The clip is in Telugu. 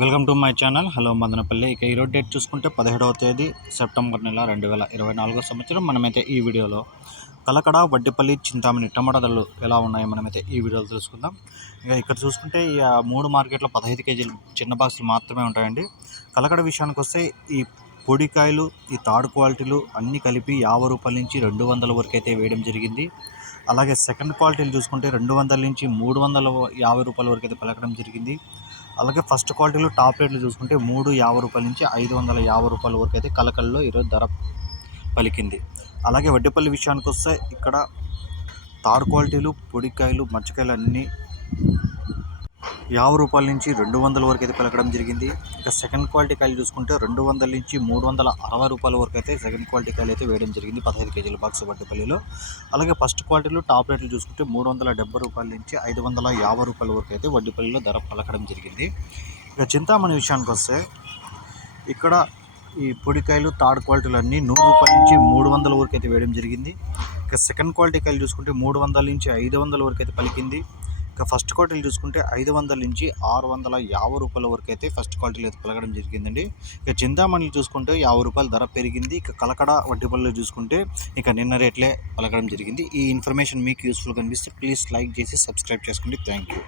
Welcome to my channel. Hello Madanapalle. ఇక ఈరోజు డేట్ చూసుకుంటే పదిహేడవ తేదీ సెప్టెంబర్ నెల రెండు వేల ఇరవై నాలుగో సంవత్సరం. మనమైతే ఈ వీడియోలో కలకడ వడ్డిపల్లి చింతామణి టమాటా ధరలు ఎలా ఉన్నాయో మనమైతే ఈ వీడియోలో తెలుసుకుందాం. ఇక ఇక్కడ చూసుకుంటే ఈ మూడు మార్కెట్లో పదహైదు కేజీలు చిన్న బాక్సులు మాత్రమే ఉంటాయండి. కలకడ విషయానికి వస్తే ఈ పొడికాయలు ఈ తాడు క్వాలిటీలు అన్నీ కలిపి యాభై రూపాయల నుంచి రెండు వందల వరకు అయితే వేయడం జరిగింది. అలాగే సెకండ్ క్వాలిటీలు చూసుకుంటే రెండు వందల నుంచి మూడు వందల యాభై రూపాయల వరకు అయితే పలకడం జరిగింది. అలాగే ఫస్ట్ క్వాలిటీలో టాప్ రేట్లు చూసుకుంటే మూడు యాభై రూపాయల నుంచి ఐదు వందల యాభై రూపాయల వరకు అయితే కలకల్లో ఈరోజు ధర పలికింది. అలాగే వడ్డేపల్లి విషయానికి వస్తే ఇక్కడ తాడు క్వాలిటీలు పొడికాయలు మచ్చకాయలు అన్నీ యాభై రూపాయల నుంచి రెండు వందల వరకు అయితే పలకడం జరిగింది. ఇక సెకండ్ క్వాలిటీ కాయలు చూసుకుంటే రెండు వందల నుంచి మూడు వందల అరవై రూపాయల వరకు అయితే సెకండ్ క్వాలిటీ కాయలు అయితే వేయడం జరిగింది పదహైదు కేజీల బాక్స్ వడ్డేపల్లిలో. అలాగే ఫస్ట్ క్వాలిటీలో టాప్ రేట్లు చూసుకుంటే మూడు వందల డెబ్బై రూపాయల నుంచి ఐదు వందల యాభై రూపాయల వరకు అయితే వడ్డీపల్లిలో ధర పలకడం జరిగింది. ఇక చింతామణి విషయానికి వస్తే ఇక్కడ ఈ పొడికాయలు థర్డ్ క్వాలిటీలు అన్నీ నూరు రూపాయల నుంచి మూడు వందల వరకు అయితే వేయడం జరిగింది. ఇక సెకండ్ క్వాలిటీ కాయలు చూసుకుంటే మూడు వందల నుంచి ఐదు వందల వరకు అయితే పలికింది. ఇక ఫస్ట్ క్వాలిటీలు చూసుకుంటే ఐదు వందల నుంచి ఆరు వందల యాభై రూపాయల వరకు అయితే ఫస్ట్ క్వాలిటీలు అయితే పలకడం జరిగిందండి. ఇక చింతామణిలు చూసుకుంటే యాభై రూపాయల ధర పెరిగింది. ఇక కలకడ వడ్డీపల్లి చూసుకుంటే ఇక నిన్న రేట్లే పలకడం జరిగింది. ఈ ఇన్ఫర్మేషన్ మీకు యూస్ఫుల్ కనిపిస్తే ప్లీజ్ లైక్ చేసి సబ్స్క్రైబ్ చేసుకోండి. Thank you.